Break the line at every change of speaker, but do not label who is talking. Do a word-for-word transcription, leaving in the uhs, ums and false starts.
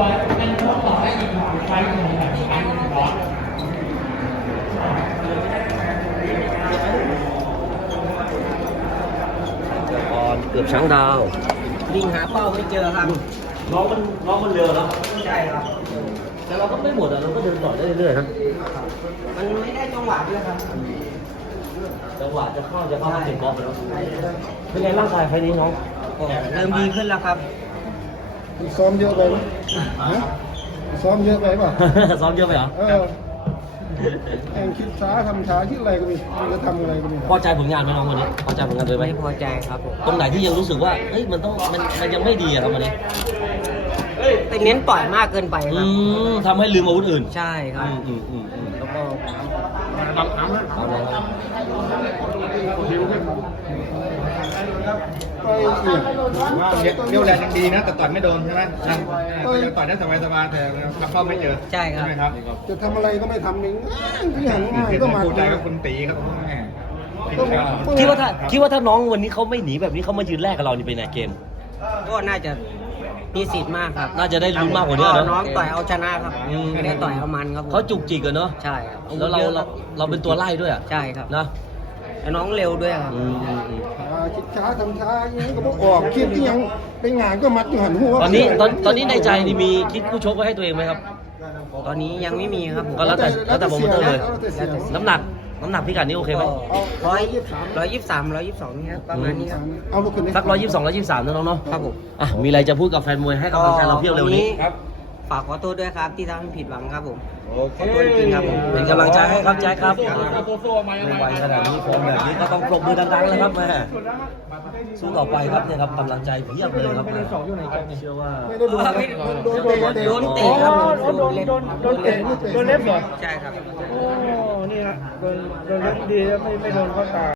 เกือบช้างดาว
ลิงหาเป้าไม่เจอครับ
น้องมันน้องมันเร็วแล้ว
ใช่ครับ
แต่เราก็ไม่หมดอ่ะเราก็เดินต่อได้เรื่อยๆครับ
มันไม่ได้จังหวะด้วยครับ
จังหวะจะเข้าจะเข้าเจ็บบอลไปแล้วเป็นไงร่างกายไฟนี้น้อง
เริ่มดีขึ้นแล้วครับ
ซ้อมเยอะไปไหมฮะซ้อมเยอะไปป่ะ
ซ้อมเยอะไปเหรอ
เออแองคิดช้าทำช้าคิดอะไรก็ไมีจะทำอะไรก็ไมี
พอใจผลงานไหมน้องวันนี้พอใจผลงานเลยไหม
ไม่พอใจครับผม
ตรงไหนที่ยังรู้สึกว่าเฮ้ยมันต้องมันมันยังไม่ดีอะครับวันนี้
ไปเน้นต่อยมากเกินไปค
อื
รับ
มทำให้ลืมอาวุธอื่น
ใช่ครับ
อืมอืมอืมอืมแล้วก็เอาเลยครับ
ไปเอี่ยม
ว่าเรียวแรงยังดีนะ แต่ต่อยไม่โดนใช่ไหมยังยังต่อยได้สบายๆแต่รับเป้าไม่เจอ
ใช่ครับ
ไหมครับ
จะทำอะไรก็ไม่ทำเองง่ายที่หันง่าย
เห็น
ก็มา
พูดใจกับคุณตีครับแม่
คิดว่าถ้าคิดว่าถ้าน้องวันนี้เขาไม่หนีแบบนี้เขามายืนแรกกับเรานี่เป็นไงเกม
ก็น่าจะมีสิทธิ์มากครับ
น่าจะได้ลุ้นมากกว่านี้นะ
น้องต่อยเอาชนะครับ
อืม
ไม่ได้ต่อยเอามันครับผม
เขาจุกจิกอะเนาะ
ใช่ครับ
แล้วเราเราเราเป็นตัวไล่ด้วยอะ
ใช่ครับ
นะ
แล้วน้องเร็วด้วยครับ
อืมอืมอืม
อ่าคิดช้าทำช้าอย่างนี้ก็บอกออกคิดที่ยังเป็นงานก็มัดอยู่หันหัว
ตอนนี้ตอนตอนนี้ในใจนี่มีคิดคู่ชกไว้ให้ตัวเองไหมครับ
ตอนนี้ยังไม่มีครับผม
ก็แล้วแต่แล้วแต่โปรโมเตอร์เลย
แล้วแต่เสีย
น้ำหนักน้ำหนักพิกัดนี้โอเคไหม
ร้อยร้อยยี่สิบสามร้อยยี่สิบสองนี่ครับประมาณนี้ครับ
เอาลูกขึ้นดิ
สักร้อยยี่สิบสองร้อยยี่สิบสามนะน้องเนาะ
ครับผม
อ่ะมีอะไรจะพูดกับแฟนมวยให้กำลังใจเราเพียบเร็วนี้
ครับ ฝากขอโทษด้วยครับที่ทำให้ผิดหวังครับผมขอโทษจริงๆครับผม
เป็นกำลังใจให้ครับแจ็คครับในวัยขนาดนี้ฟอร์มแบบนี้ก็ต้องปรบมือดังๆเลยครับแม่สู้ต่อไปครับเนี่ยครับกำลังใจเพียบเลยครับแม่เชื่อว่า
ไม่ได้โดนโดนโดน
โดนเตะครับผม
โดนโดนโดนเตะโดนเล็บเหรอ
ใช่ครับ
โอ้นี่ฮะโดนโดนเล็บดีแล้วไม่ไม่โดนเข้าตา